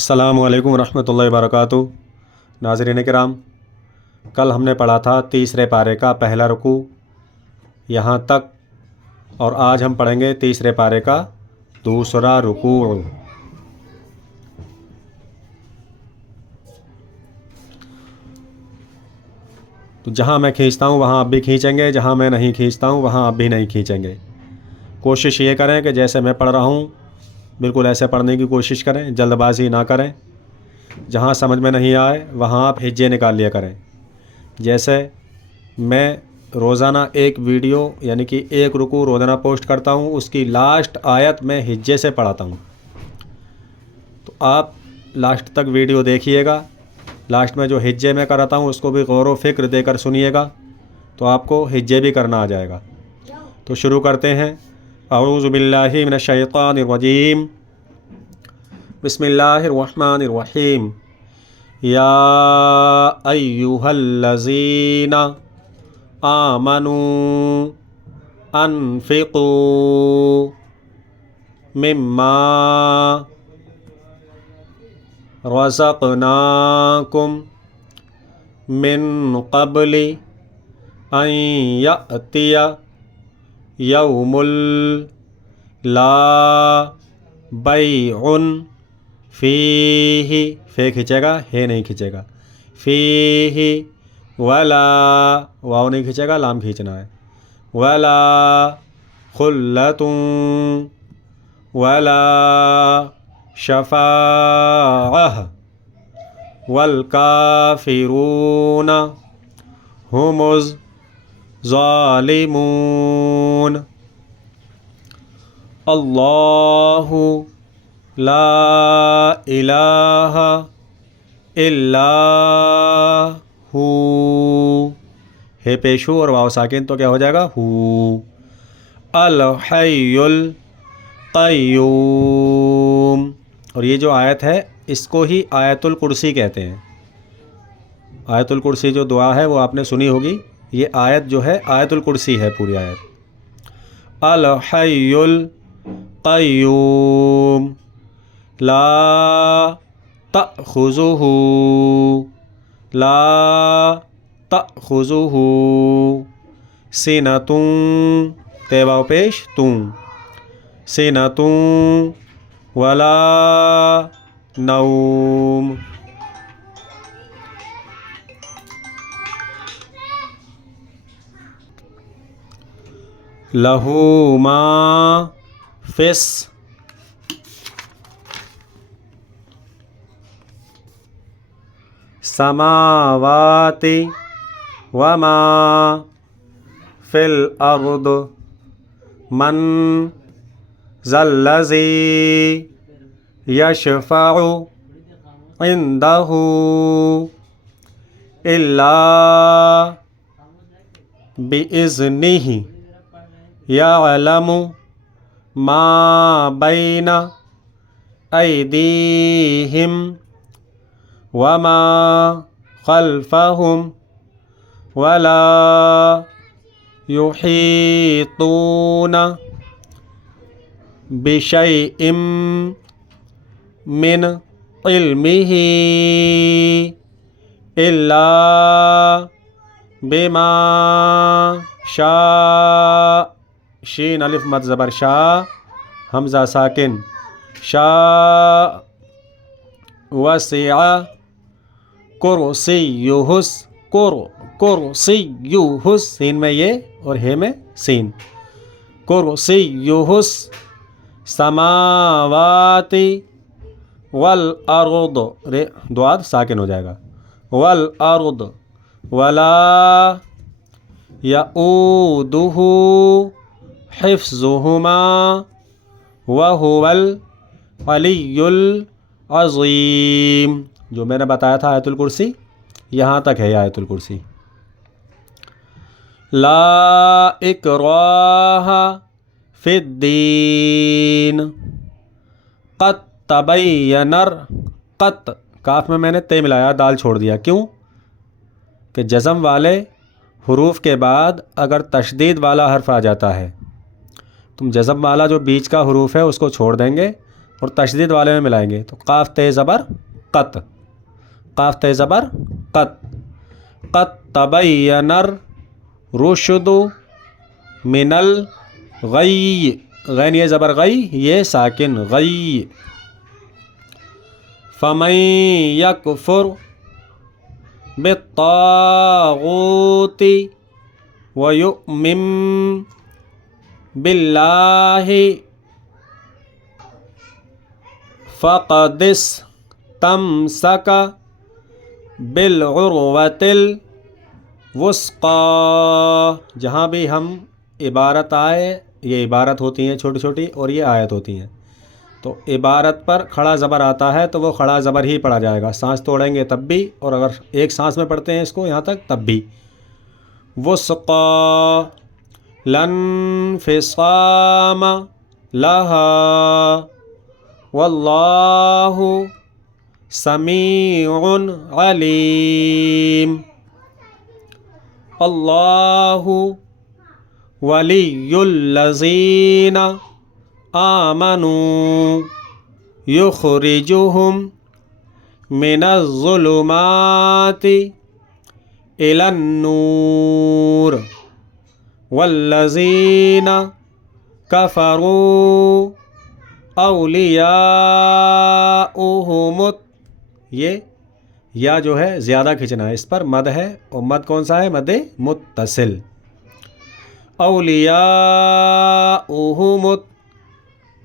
السلام علیکم ورحمۃ اللہ وبرکاتہ۔ ناظرین کرام، کل ہم نے پڑھا تھا تیسرے پارے کا پہلا رکوع یہاں تک، اور آج ہم پڑھیں گے تیسرے پارے کا دوسرا رکوع۔ تو جہاں میں کھینچتا ہوں وہاں آپ بھی کھینچیں گے، جہاں میں نہیں کھینچتا ہوں وہاں آپ بھی نہیں کھینچیں گے۔ کوشش یہ کریں کہ جیسے میں پڑھ رہا ہوں بالکل ایسے پڑھنے کی کوشش کریں، جلد بازی نہ کریں۔ جہاں سمجھ میں نہیں آئے وہاں آپ ہجے نکال لیا کریں۔ جیسے میں روزانہ ایک ویڈیو یعنی کہ ایک رکوع روزانہ پوسٹ کرتا ہوں، اس کی لاسٹ آیت میں ہجے سے پڑھاتا ہوں، تو آپ لاسٹ تک ویڈیو دیکھیے گا۔ لاسٹ میں جو ہجے میں کراتا ہوں اس کو بھی غور و فکر دے کر سنیے گا، تو آپ کو ہجے بھی کرنا آ جائے گا۔ تو شروع کرتے ہیں۔ اعوذ باللہ من الشیطان الرجیم، بسم اللہ الرحمن الرحیم۔ یا ایہا الذین آمنوا انفقوا مما رزقناکم من قبل ان یأتی یوم لا بیع فیہ، فے کھینچے گا، ہے نہیں کھینچے گا، فیہ ولا، واو نہیں کھینچے گا، لام کھینچنا ہے، ولا خلۃ ولا شفاعہ والکافرون هم الظالمون۔ اللہ لا الہ الا ہو، ہے پیشو اور واو ساکن تو کیا ہو جائے گا، ہو۔ الحی القیوم، اور یہ جو آیت ہے اس کو ہی آیت الکرسی کہتے ہیں۔ آیت الکرسی جو دعا ہے وہ آپ نے سنی ہوگی، یہ آیت جو ہے آیت الکرسی ہے پوری آیت۔ الحی القیوم لا تأخذہ سنۃ، تے واو پیش توں، سنۃ ولا نوم۔ لہ ما فی السماوات وما فی الارض من ذا الذی یشفع عنده الا بإذنہ، یعلم ما بین ایدیہم وما خلفہم ولا یحیطون بشیء من علمہ الا بما شاء، شین الف مد زبر شاء، حمزہ ساکن، شاء وسع کرسیہ، کرسیہ، سین میں یہ اور ہے میں سین، کرسیہ السماوات والارض، دعاد ساکن ہو جائے گا، والارض ولا یؤودہ حفظہما وہو العلی العظیم۔ جو میں نے بتایا تھا آیت الکرسی، یہاں تک ہے آیت الکرسی۔ لا اکراہ فی الدین، قد تبین، قط، کاف میں نے تے ملایا، دال چھوڑ دیا، کیوں کہ جزم والے حروف کے بعد اگر تشدید والا حرف آ جاتا ہے، تم جزم والا جو بیچ کا حروف ہے اس کو چھوڑ دیں گے اور تشدید والے میں ملائیں گے. تو قاف تے زبر قط، قاف تے زبر قط، قط تبین الرشد من الغی، غین یہ زبر غی، یہ ساکن غی. فمن یکفر بالطاغوت ویؤمن باللہ فقد استمسک بالعروۃ الوثقی. جہاں بھی ہم عبارت آئے، یہ عبارت ہوتی ہیں چھوٹی چھوٹی اور یہ آیت ہوتی ہیں، تو عبارت پر کھڑا زبر آتا ہے تو وہ کھڑا زبر ہی پڑھا جائے گا، سانس توڑیں گے تب بھی، اور اگر ایک سانس میں پڑھتے ہیں اس کو یہاں تک تب بھی. وثقی لن فصام لہا واللہ سمیع علیم. اللہ ولی الذین آمنوا یخرجہم من الظلمات الی النور والذین کفروا اولیاؤہم، یہ یا جو ہے زیادہ کھینچنا ہے، اس پر مد ہے، اور مد کون سا ہے؟ مد متصل. اولیاؤہم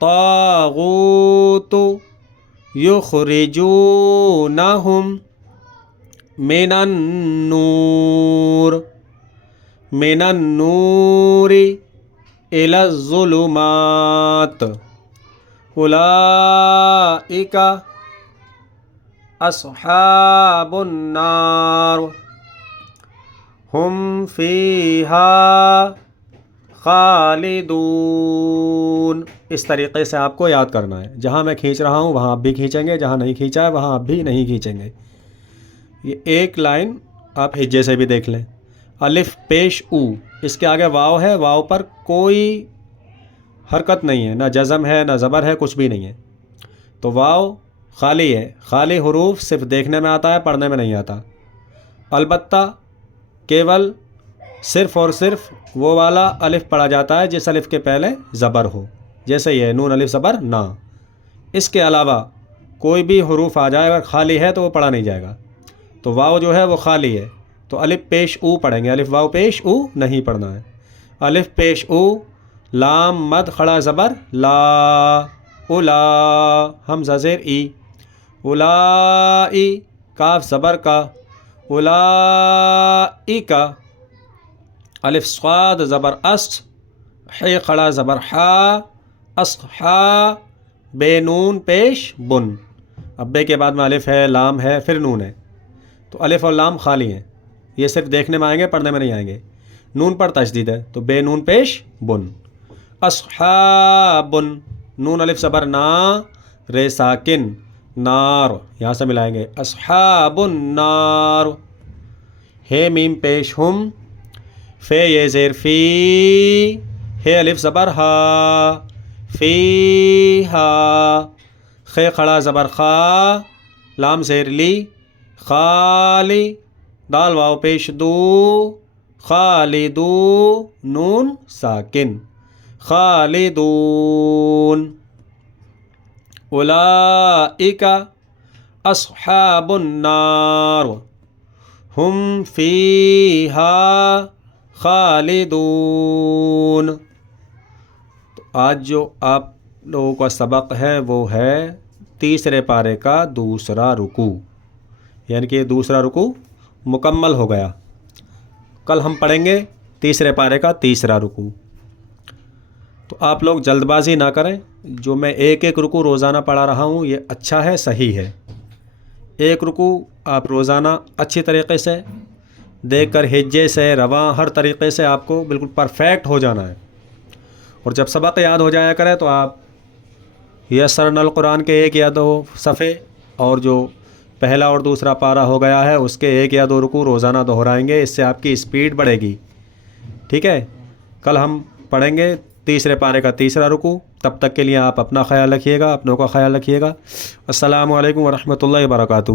الطاغوت یخرجونہم من النور الی الظلمات اولئک اصحاب النار ہم فیہا خالدون. اس طریقے سے آپ کو یاد کرنا ہے. جہاں میں کھینچ رہا ہوں وہاں آپ بھی کھینچیں گے، جہاں نہیں کھینچا ہے وہاں آپ بھی نہیں کھینچیں گے. یہ ایک لائن آپ ہجے سے بھی دیکھ لیں. الف پیش او، اس کے آگے واو ہے، واو پر کوئی حرکت نہیں ہے، نہ جزم ہے نہ زبر ہے، کچھ بھی نہیں ہے. تو واو خالی ہے. خالی حروف صرف دیکھنے میں آتا ہے، پڑھنے میں نہیں آتا. البتہ کیول صرف اور صرف وہ والا الف پڑھا جاتا ہے جس الف کے پہلے زبر ہو، جیسے یہ نون الف زبر نا. اس کے علاوہ کوئی بھی حروف آ جائے، اگر خالی ہے تو وہ پڑھا نہیں جائے گا. تو واو جو ہے وہ خالی ہے، تو الف پیش او پڑھیں گے. الف واو پیش او نہیں پڑھنا ہے. الف پیش او، لام مد کھڑا زبر لا، اولا حمزہ زیر ای، اولائی کاف زبر کا، اولائکا. الف صاد زبر اس، حی کھڑا زبر حا، اصحا، بے نون پیش بن. اب بے کے بعد میں الف ہے، لام ہے، پھر نون ہے، تو الف اور لام خالی ہیں. یہ صرف دیکھنے میں آئیں گے، پڑھنے میں نہیں آئیں گے. نون پر تشدید ہے تو بے نون پیش بن. اصحاب، نون الف زبر نا، رے ساکن، نار، یہاں سے ملائیں گے. اصحاب النار. ہے میم پیش ہم، فے یہ زیر فی، ہے الف زبر ہا، فی ہا. خے کھڑا زبر خا، لام زیر لی، خالی، دال واو پیش دو، خالدو، نون ساکن، خالدون. اولئک اصحاب النار ہم فیہا خالدون. تو آج جو آپ لوگوں کا سبق ہے وہ ہے تیسرے پارے کا دوسرا رکوع، یعنی کہ دوسرا رکوع مکمل ہو گیا. کل ہم پڑھیں گے تیسرے پارے کا تیسرا رکوع. تو آپ لوگ جلد بازی نہ کریں. جو میں ایک ایک رکوع روزانہ پڑھا رہا ہوں یہ اچھا ہے، صحیح ہے. ایک رکوع آپ روزانہ اچھی طریقے سے دیکھ کر ہجے سے، رواں، ہر طریقے سے آپ کو بالکل پرفیکٹ ہو جانا ہے. اور جب سبق یاد ہو جایا کرے تو آپ یسرنا القرآن کے ایک یا دو صفحے، اور جو پہلا اور دوسرا پارہ ہو گیا ہے اس کے ایک یا دو رکوع روزانہ دہرائیں گے. اس سے آپ کی اسپیڈ بڑھے گی. ٹھیک ہے. کل ہم پڑھیں گے تیسرے پارے کا تیسرا رکوع. تب تک کے لیے آپ اپنا خیال رکھیے گا، اپنوں کا خیال رکھیے گا. السلام علیکم ورحمۃ اللہ وبرکاتہ.